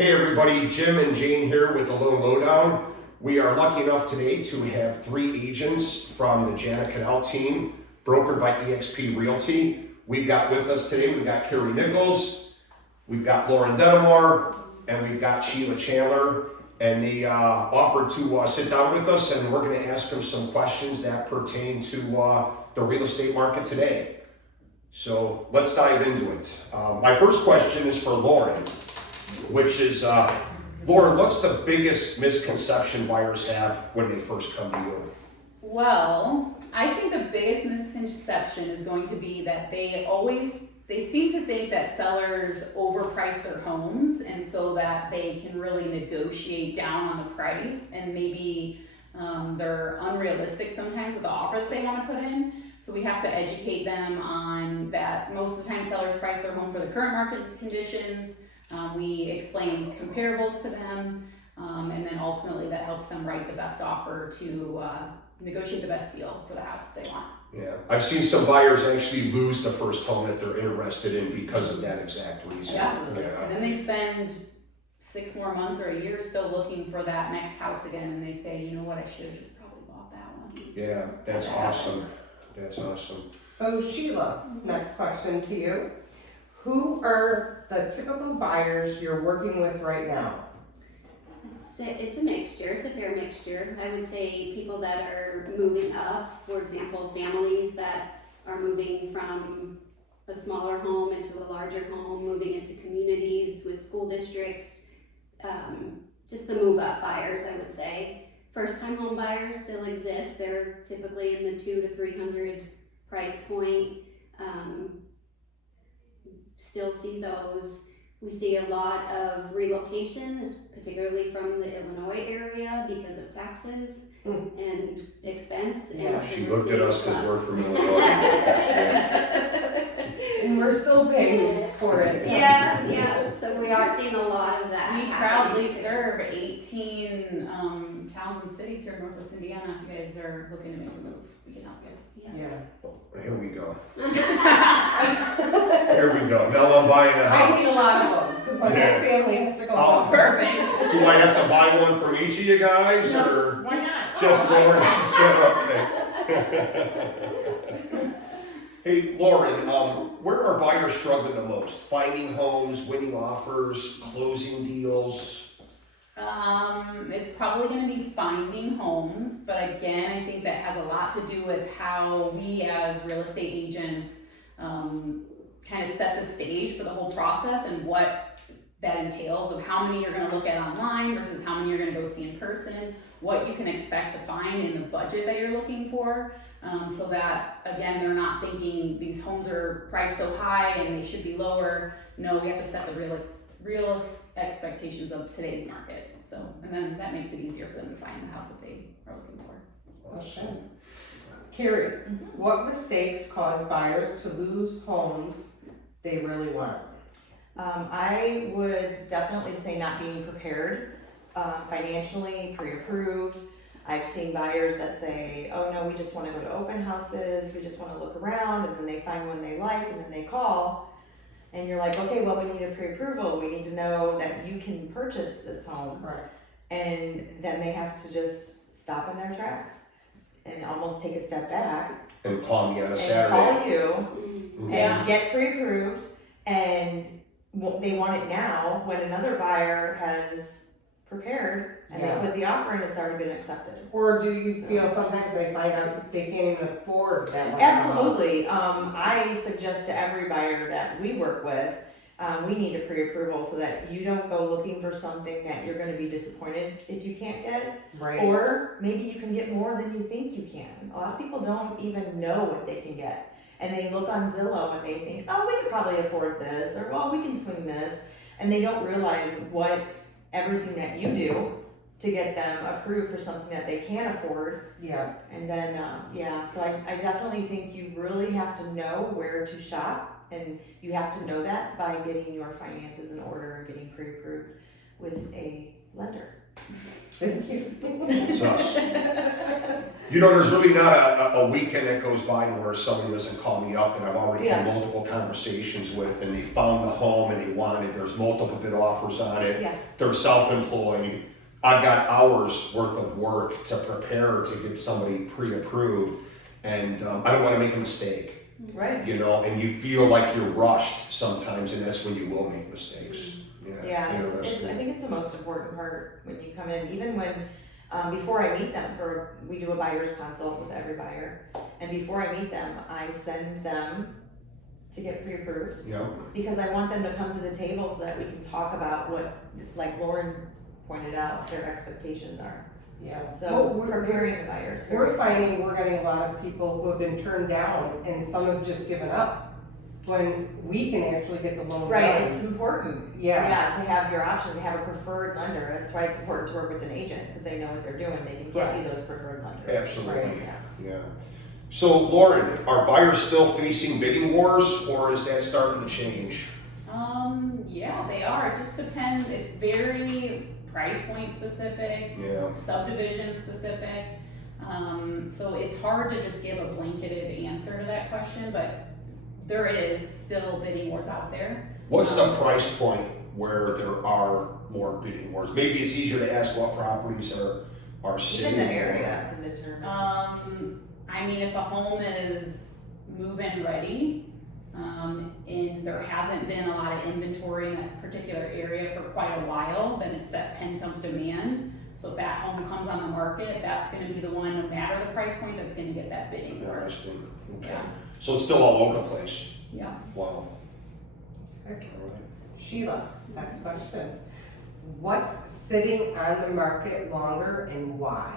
Hey everybody, Jim and Jane here with the Lowdown. We are lucky enough today to have 3 agents from the Jana Caudill team, brokered by EXP Realty. We've got with us today, we've got Carrie Nichols, we've got Lauren Denimore, and we've got Sheila Chandler. And they offered to sit down with us, and we're going to ask them some questions that pertain to the real estate market today. So let's dive into it. My first question is for Lauren, which is, Lauren, what's the biggest misconception buyers have when they first come to you? Well, I think the biggest misconception is going to be that they seem to think that sellers overprice their homes, and so that they can really negotiate down on the price, and maybe they're unrealistic sometimes with the offer that they want to put in. So we have to educate them on that. Most of the time sellers price their home for the current market conditions. We explain comparables to them, and then ultimately that helps them write the best offer to negotiate the best deal for the house that they want. Yeah, I've seen some buyers actually lose the first home that they're interested in because of that exact reason. Yeah. And then they spend 6 more months or a year still looking for that next house again, and they say, you know what, I should have just probably bought that one. Yeah, that's awesome. That's awesome. So Sheila, next question to you. Who are the typical buyers you're working with right now? It's a mixture, it's a fair mixture. I would say people that are moving up, for example, families that are moving from a smaller home into a larger home, moving into communities with school districts, just the move up buyers, I would say. First time home buyers still exist. They're typically in the $200 to $300 price point. Still see those. We see a lot of relocation, particularly from the Illinois area because of taxes and expense. Yeah, she looked at us because we're from Illinois. And we're still paying for it. Yeah. So we are seeing a lot of that. We proudly serve 18 towns and cities here in Northwest Indiana. If you guys are looking to make a move, we can help you. Yeah. Oh, here we go. Here we go. Now I'm buying a house. I need a lot of them because my whole family has to go. Oh, Perfect. Do I have to buy one for each of you guys, or Why not? just Lauren? She said okay. Hey, Lauren, where are buyers struggling the most? Finding homes, winning offers, closing deals? It's probably going to be finding homes, but again, I think that has a lot to do with how we as real estate agents kind of set the stage for the whole process and what that entails of how many you're going to look at online versus how many you're going to go see in person, what you can expect to find in the budget that you're looking for, so that, again, they're not thinking these homes are priced so high and they should be lower. No, we have to set the real expectations of today's market. So, and then that makes it easier for them to find the house that they are looking for. Awesome. Carrie, what mistakes cause buyers to lose homes they really want? I would definitely say not being prepared financially, pre-approved. I've seen buyers that say, oh no, we just want to go to open houses, we just want to look around, and then they find one they like, and then they call. And you're like, okay, well, we need a pre-approval. We need to know that you can purchase this home. Right. And then they have to just stop in their tracks and almost take a step back And call me on a and Saturday. call you Mhm. and get pre-approved, and they want it now when another buyer has prepared and Yeah. they put the offer and it's already been accepted. Or do you feel sometimes they find out they can't even afford that much? house? Absolutely. I suggest to every buyer that we work with, we need a pre-approval so that you don't go looking for something that you're going to be disappointed if you can't get, Right. or maybe you can get more than you think you can. A lot of people don't even know what they can get, and they look on Zillow and they think, oh, we could probably afford this, or well, we can swing this, and they don't realize what everything that you do to get them approved for something that they can afford. Yeah. And then, so I definitely think you really have to know where to shop, and you have to know that by getting your finances in order and getting pre-approved with a lender. Thank you. It's us. You know, there's really not a weekend that goes by to where someone doesn't call me up that I've already had Yeah. multiple conversations with, and they found the home and they want it. There's multiple bid offers on it. Yeah. They're self-employed. I've got hours worth of work to prepare to get somebody pre-approved, and I don't want to make a mistake. Right. You know, and you feel like you're rushed sometimes, and that's when you will make mistakes. Yeah, it's, interesting. I think it's the most important part when you come in, even when, before I meet them we do a buyer's consult with every buyer. And before I meet them, I send them to get pre-approved Yeah. because I want them to come to the table so that we can talk about what, like Lauren pointed out, their expectations are. Yeah. So Well, preparing the buyers. We're finding we're getting a lot of people who have been turned down and some have just given up when we can actually get the loan Right, done. it's important. Yeah. To have your option, to have a preferred lender. That's why it's important to work with an agent, because they know what they're doing. They can get you those preferred lenders. Absolutely. Right. Yeah. So, Lauren, are buyers still facing bidding wars, or is that starting to change? Yeah, they are. It just depends. It's very price point specific, Yeah. subdivision specific. So it's hard to just give a blanketed answer to that question, but there is still bidding wars out there. What's the price point where there are more bidding wars? Maybe it's easier to ask what properties are sitting. Even the area can determine. I mean, if a home is move-in ready, and there hasn't been a lot of inventory in this particular area for quite a while, then it's that pent-up demand. So if that home comes on the market, that's gonna be the one, no matter the price point, that's gonna get that bidding war. Interesting. Okay. Yeah. So it's still all over the place. Yeah. Wow. Okay. All right. Sheila, next question. What's sitting on the market longer and why?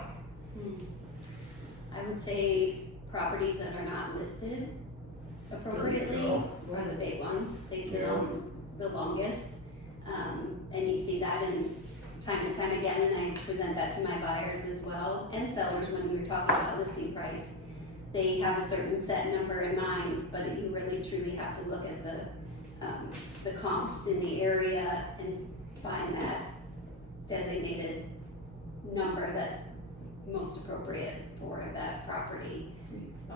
I would say properties that are not listed appropriately go. are the big ones. They sit Yeah. on the longest. And you see that in time and time again, and I present that to my buyers as well, and sellers when we were talking about listing price. They have a certain set number in mind, but you really truly have to look at the comps in the area and find that designated number that's most appropriate for that property.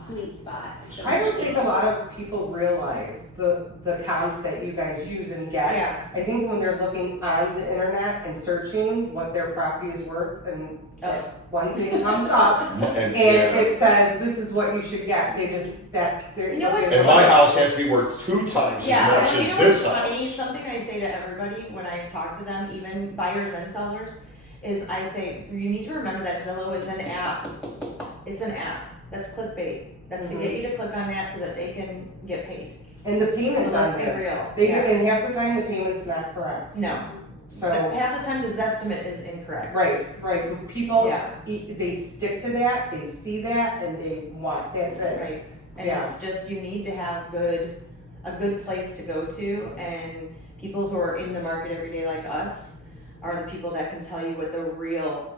Sweet spot. I don't think a lot of people realize the comps that you guys use and get. Yeah. I think when they're looking on the internet and searching what their property is worth and one thing comes up and it says this is what you should get. They just, that's their. You know what's And my house has to be worth 2 times as Yeah, much and you as know this what's funny? house. Something I say to everybody when I talk to them, even buyers and sellers, is I say, you need to remember that Zillow is an app. It's an app. That's clickbait. That's to get you to click on that so that they can get paid. And the So payments let's on be there. real. They, Yeah. and half the time the payment's not correct. No. So, Half the time the Zestimate is incorrect. right. But people, Yeah. they stick to that, they see that, and they want, that's it. Right. And Yeah. it's just, you need to have a good place to go to, and people who are in the market every day like us are the people that can tell you what the real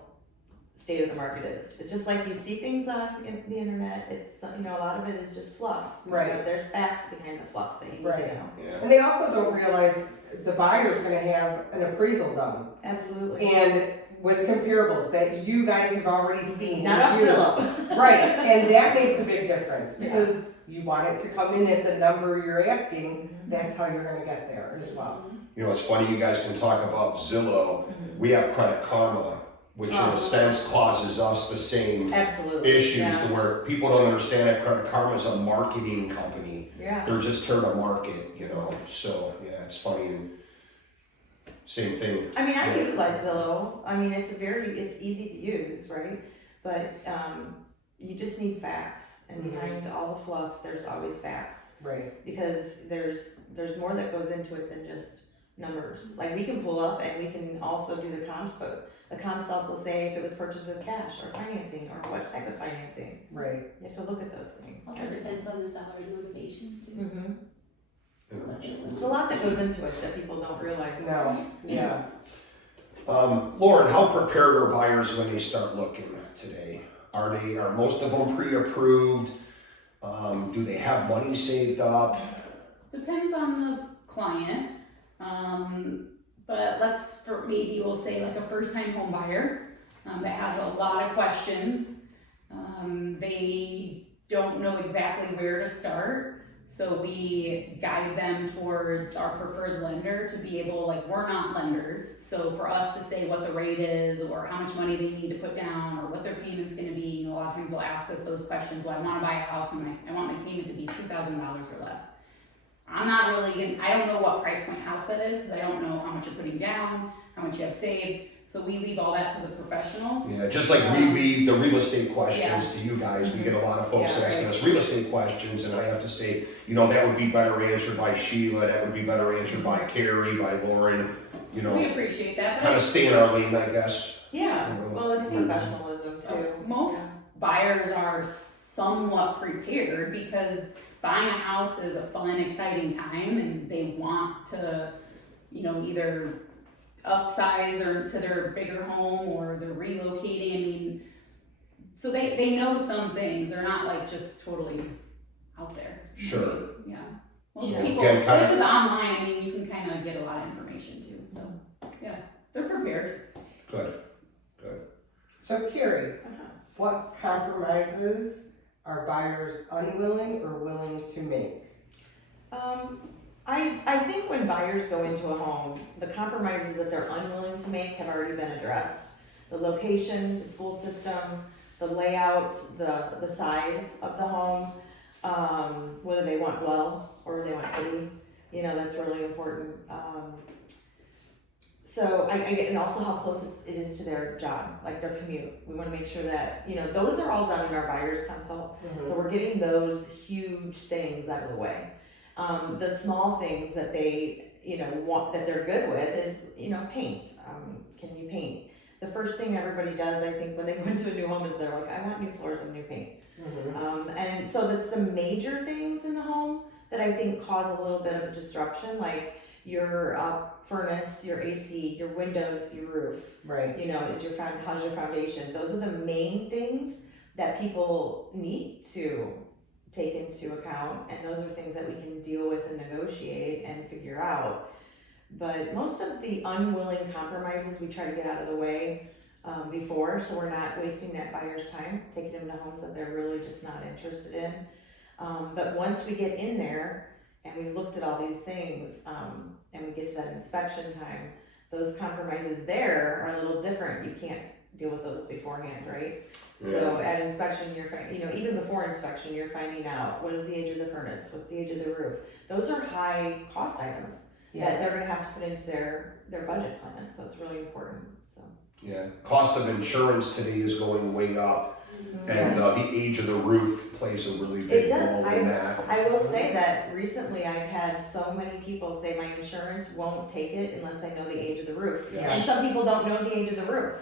state of the market is. It's just like you see things on the internet, it's, a lot of it is just fluff. Right. There's facts behind the fluff that you need to Right. know. Yeah. And they also don't realize the buyer's gonna have an appraisal done. Absolutely. And with comparables that you guys have already seen. Not off used. Zillow. Right, and that makes a big difference because you want it to come in at the number you're asking, that's how you're gonna get there as well. You know, it's funny you guys can talk about Zillow. We have Credit Karma, which in a sense causes us the same Absolutely. issues Yeah. to where people don't understand that Credit Karma is a marketing company. Yeah. They're just here to market, So, yeah, it's funny. And same thing. I mean, I Yeah. utilize Zillow. I mean, it's easy to use, right? But you just need facts, and behind all the fluff, there's always facts, Right. because there's more that goes into it than just numbers. Like, we can pull up and we can also do the comps, but the comps also say if it was purchased with cash or financing or what type of financing. Right. You have to look at those things. Also depends on the seller's motivation too. Mm-hmm. Interesting. There's a lot that goes into it that people don't realize. No, yeah. Lauren, how prepared are buyers when they start looking today? Are most of them pre-approved? Do they have money saved up? Depends on the client. but maybe we'll say like a first-time home buyer that has a lot of questions. They don't know exactly where to start, so we guide them towards our preferred lender to be able, like, we're not lenders, so for us to say what the rate is or how much money they need to put down or what their payment's gonna be, a lot of times they'll ask us those questions. Well, I wanna buy a house and I want my payment to be $2,000 or less. I don't know what price point house that is, because I don't know how much you're putting down, how much you have saved, so we leave all that to the professionals. Yeah, just like we leave the real estate questions to you guys, we get a lot of folks Yeah, asking right. us real estate questions, and I have to say, that would be better answered by Sheila, that would be better answered by Carrie, by Lauren, We appreciate that, kind but of stay in our lane, I guess. Yeah, well, it's professionalism too. most buyers are somewhat prepared because buying a house is a fun, exciting time, and they want to, either upsize their bigger home or they're relocating. I mean, so they know some things. They're not like just totally out there. Sure. Yeah. Most Yeah. people, Again, kind of- with online, you can kind of get a lot of information too. So yeah, they're prepared. Good. So Carrie, what compromises are buyers unwilling or willing to make? I think when buyers go into a home, the compromises that they're unwilling to make have already been addressed. The location, the school system, the layout, the size of the home, whether they want well or they want city, that's really important. So I get, and also how close it is to their job, like their commute. We want to make sure that, those are all done in our buyer's consult. So we're getting those huge things out of the way. The small things that they, want, that they're good with is, paint. Can you paint? The first thing everybody does, I think, when they go into a new home is they're like, I want new floors and new paint. And so that's the major things in the home that I think cause a little bit of a disruption, like your furnace, your AC, your windows, your roof. Right. How's your foundation? Those are the main things that people need to take into account, and those are things that we can deal with and negotiate and figure out. But most of the unwilling compromises we try to get out of the way before, so we're not wasting that buyer's time, taking them to homes that they're really just not interested in. But once we get in there and we've looked at all these things and we get to that inspection time, those compromises there are a little different. You can't deal with those beforehand, right? So at inspection, even before inspection, you're finding out what is the age of the furnace, what's the age of the roof. Those are high cost items that they're gonna have to put into their budget plan, so it's really important, so. Yeah, cost of insurance today is going way up, and the age of the roof plays a really It big does. role in that. I will say that recently I've had so many people say my insurance won't take it unless they know the age of the roof. Yes. And some people don't know the age of the roof.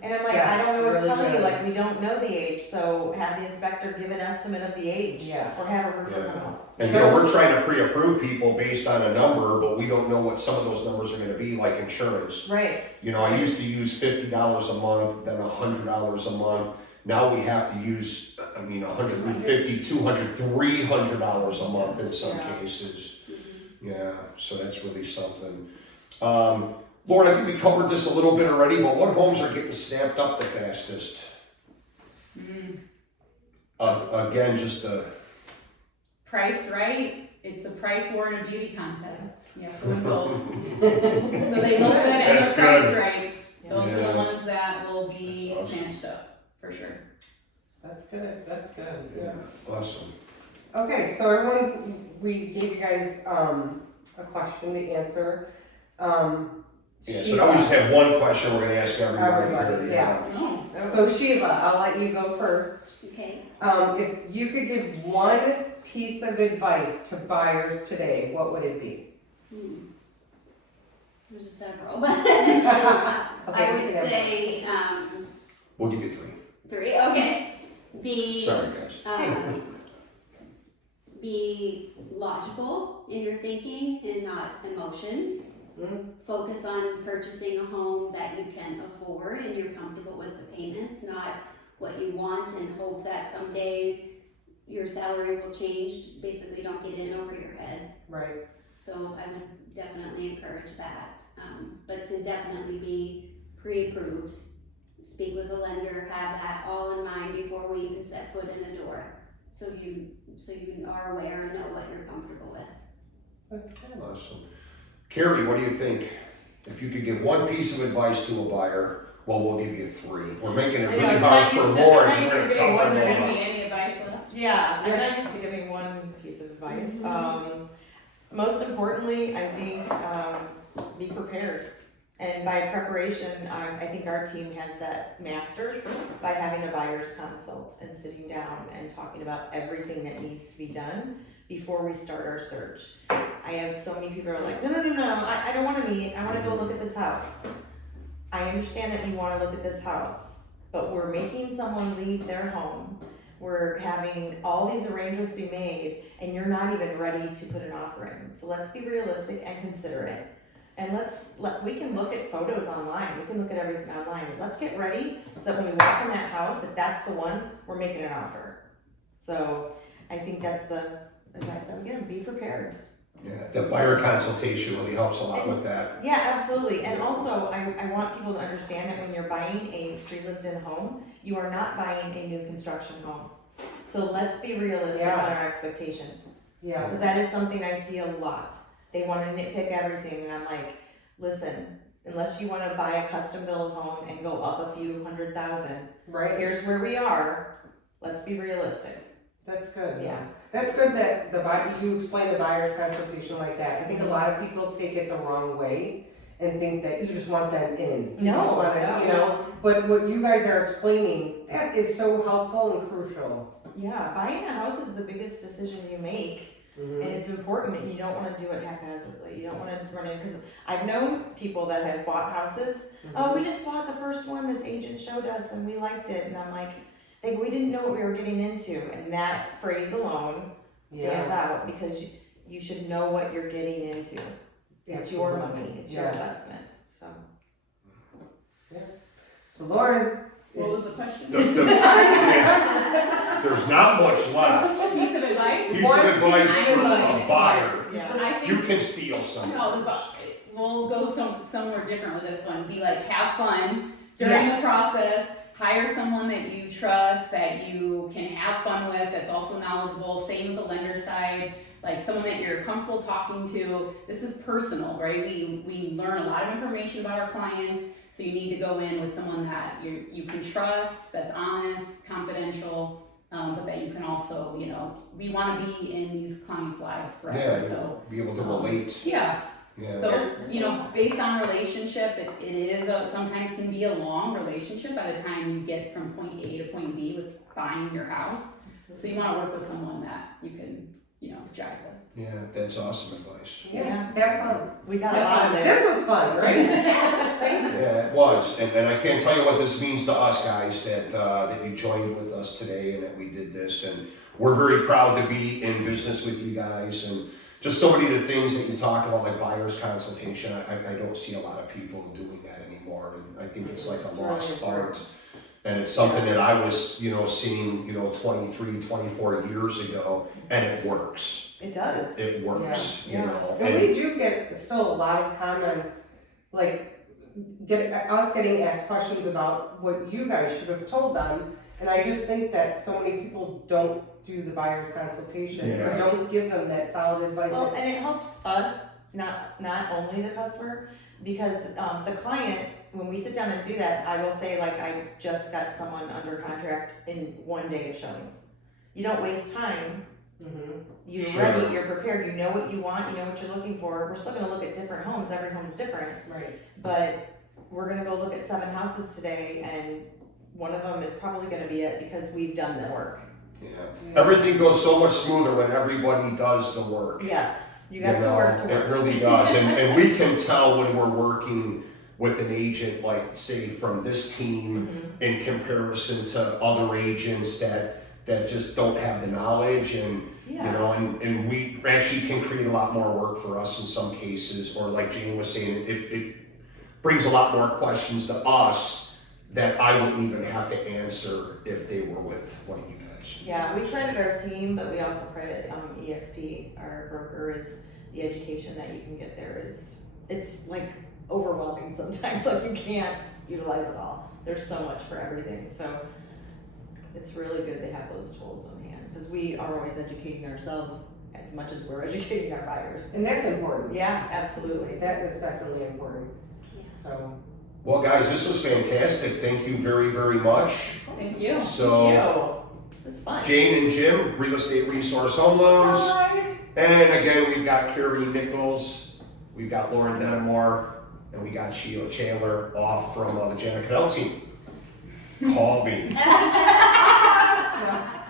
And I'm like, Yes, I don't know what's really telling you, good. like, we don't know the age, so have the inspector give an estimate of the age. Yeah. Or have a roofer Yeah. come out. And we're trying to pre-approve people based on a number, but we don't know what some of those numbers are gonna be, like insurance. Right. I used to use $50 a month, then $100 a month. Now we have to use, $150, $200, $300 a month in some cases. Yeah, so that's really something. Lauren, I think we covered this a little bit already, but what homes are getting snapped up the fastest? Again, just a... Priced right, it's a price war and a beauty contest. You have to win both. So they look good and That's they're priced good. right. Those are Yeah. the ones that will be That's awesome. snatched up, for sure. That's good. That's good. Yeah, awesome. Okay, so everyone, we gave you guys a question to answer. Yeah, so now we just have one question we're gonna ask everybody. Everybody, here. yeah. Oh. So Sheila, I'll let you go first. Okay. If you could give one piece of advice to buyers today, what would it be? There's several, but I Okay, would yeah. say We'll give you 3. 3. Okay. Sorry, guys. Be logical in your thinking and not emotion. Focus on purchasing a home that you can afford and you're comfortable with the payments, not what you want and hope that someday your salary will change. Basically, don't get in over your head. Right. So I would definitely encourage that. But to definitely be pre-approved, speak with the lender, have that all in mind before we even set foot in the door. So you are aware and know what you're comfortable with. Awesome. Carrie, what do you think? If you could give one piece of advice to a buyer, well, we'll give you three. We're making it I know, really it's hard not for used to- more. I'm not used to You're giving gonna one cover Do them you all. see any advice left? Yeah, I'm not used to giving one piece of advice. Most importantly, I think be prepared. And by preparation, I think our team has that mastered by having a buyer's consult and sitting down and talking about everything that needs to be done before we start our search. I have so many people who are like, no, I don't want to meet. I want to go look at this house. I understand that you want to look at this house, but we're making someone leave their home. We're having all these arrangements be made, and you're not even ready to put an offer in. So let's be realistic and considerate. And we can look at photos online. We can look at everything online. But let's get ready so that when we walk in that house, if that's the one, we're making an offer. So I think that's the advice. Again, be prepared. Yeah, the buyer consultation really helps a lot with that. Yeah, absolutely. And also, I want people to understand that when you're buying a pre-lived-in home, you are not buying a new construction home. So let's be realistic on our expectations. Yeah. Because that is something I see a lot. They want to nitpick everything, and I'm like, listen, unless you want to buy a custom-built home and go up a few $100,000, Right. here's where we are. Let's be realistic. That's good. Yeah. That's good that you explain the buyer's consultation like that. I think a lot of people take it the wrong way and think that you just want them in. You just want it, you know. But what you guys are explaining, that is so helpful and crucial. Yeah, buying a house is the biggest decision you make. And it's important that you don't want to do it haphazardly. You don't want to run in, because I've known people that have bought houses. Oh, we just bought the first one this agent showed us and we liked it. And I'm like, we didn't know what we were getting into. And that phrase alone stands out, because you should know what you're getting into. It's your money, it's your investment. So Lauren. What was the question? There's not much left. Piece of advice? Piece of advice for a buyer. yeah. I think You can steal some. no, we'll go somewhere different with this one. Be like, have fun during the process. Hire someone that you trust, that you can have fun with, that's also knowledgeable. Same with the lender side, like someone that you're comfortable talking to. This is personal, right? We learn a lot of information about our clients, so you need to go in with someone that you can trust, that's honest, confidential, but that you can also, we want to be in these clients' lives forever. So be able to relate. yeah. Yeah. So, based on relationship, it is sometimes can be a long relationship by the time you get from point A to point B with buying your house. So you want to work with someone that you can, jive with. Yeah, that's awesome advice. Yeah, have fun. We got a lot of it. This was fun, right? Yeah, it was, and I can't tell you what this means to us guys that you joined with us today and that we did this, and we're very proud to be in business with you guys, and just so many of the things that you talk about, like buyer's consultation. I don't see a lot of people doing that anymore, and I think it's like a lost art. And it's something that I was, seeing, 23, 24 years ago, and it works. It does. It works, Yeah. And we do get still a lot of comments, like us getting asked questions about what you guys should have told them. And I just think that so many people don't do the buyer's consultation or don't give them that solid advice. Well, and it helps us, not only the customer, because the client, when we sit down and do that, I will say, like, I just got someone under contract in 1 day of showings. You don't waste time. You're ready, you're prepared, you know what you want, you know what you're looking for. We're still gonna look at different homes, every home is different. Right. But we're gonna go look at 7 houses today, and one of them is probably gonna be it because we've done the work. Yeah. Everything goes so much smoother when everybody does the work. Yes, you have to work to work. It really does, and we can tell when we're working with an agent, like say from this team, in comparison to other agents that just don't have the knowledge, and and we actually can create a lot more work for us in some cases, or like Jane was saying, it brings a lot more questions to us that I wouldn't even have to answer if they were with one of you guys. Yeah, we credit our team, but we also credit EXP, our broker, is the education that you can get there it's like overwhelming sometimes, like you can't utilize it all. There's so much for everything, so it's really good to have those tools on hand, because we are always educating ourselves as much as we're educating our buyers. And that's important. Yeah, absolutely. That is definitely important. Yeah. So, Well, guys, this was fantastic. Thank you very, very much. Thank you. So, It was fun. Jane and Jim, Real Estate Resource Home Loans. Bye. And again, we've got Carrie Nichols, we've got Lauren Denimore, and we got Sheila Chandler off from the Jana Caudill team. Call me. yeah.